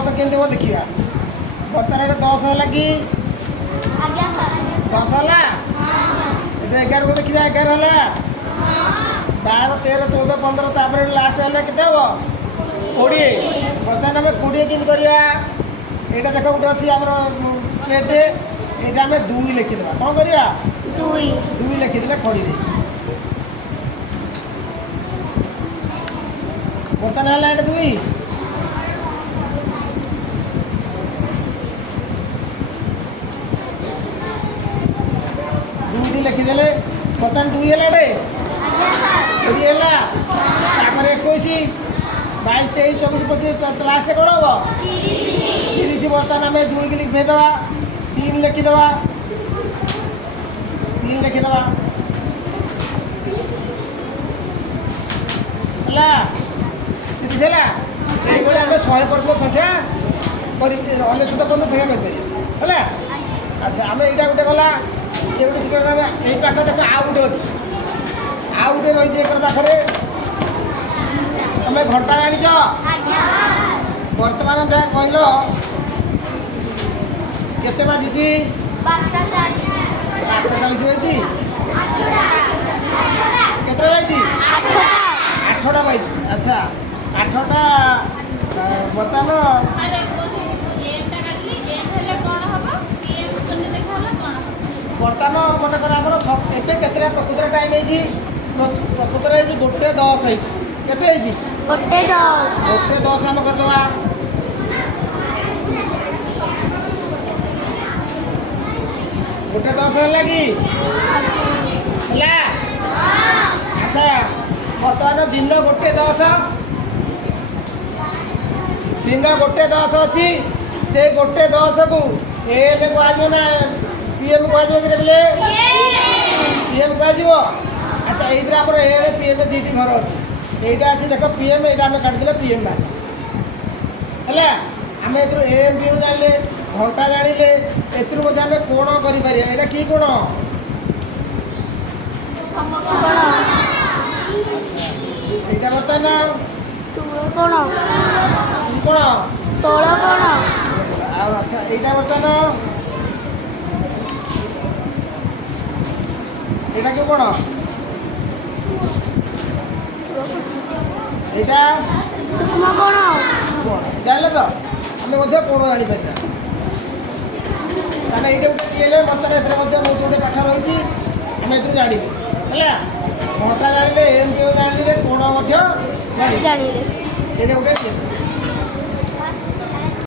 10 केमती हो देखिया बर्तमान एटा 10 होला कि आज्ञा सर 10 होला एटा 11 को देखिया 11 होला 12 13 14 15 तापर लास्ट होला केते हो 20 बर्तमान हमें 20 केमती करिया एटा देखो गुटे अछि हमर प्लेट एटा हमें 2 लिखि देबा कोन करिया 2 लिखि देले खड़ी रे बर्तमान होला एटा 2 लिखिदेले बर्तमान 2 है एटे एडी है तापर 21 22 23 24 25 लास्ट कौन हम 30 बर्तमान आम 2 की लिखी देवा 3 लिखिदेवा 3 लिखिदेवा है 30 है ये आम 100 पर्यटन संख्या अनेशत पर्यटन संख्या कर अच्छा आम यहाँ गोटे गला ये गोटे शिक्षा यही पाख देख आउ गोटे अच्छी आउ गोटे रही एक पाखे तुम घंटा जाच बर्तमान देख कहल केते बाजी 8:40 बजी केतटा बाजी 8टा बाजी अच्छा 8टा बर्तमान बर्तमान मनकर आम एवं केतटा प्रकृत टाइम प्रकृत गोटे 10 केते गोटे 10 आम करदे गोटे 10 है कि अच्छा बर्तमान दिन गोटे 10 दिन गोटे 10 अच्छी से गोटे 10 को एम कह ना पीएम कह पीएम कह अच्छा ये आम एम पीएम दीटी घर अच्छी यहाँ अच्छी देख पीएम यहाँ आम काटिदे पीएम बाहर है आम एम पीएम जाने घंटा जाने एम कोण कर कि कोण अच्छा यहाँ बर्तमान कोण अच्छा यहाँ बर्तमान এটা কি কোণ এটা सूक्ष्म कोण জানলে তো আমি মধ্যে কোণ জানি পারিবা তাহলে এইটা গোটে কি হলে বর্তমান এর মধ্যে বহুত গোটে পাঠ রয়েছে আমি এর জানিলে হলা ঘন্টা জানিলে এম পি জানিলে কোণ মধ্যে জানিলে এটা গোটে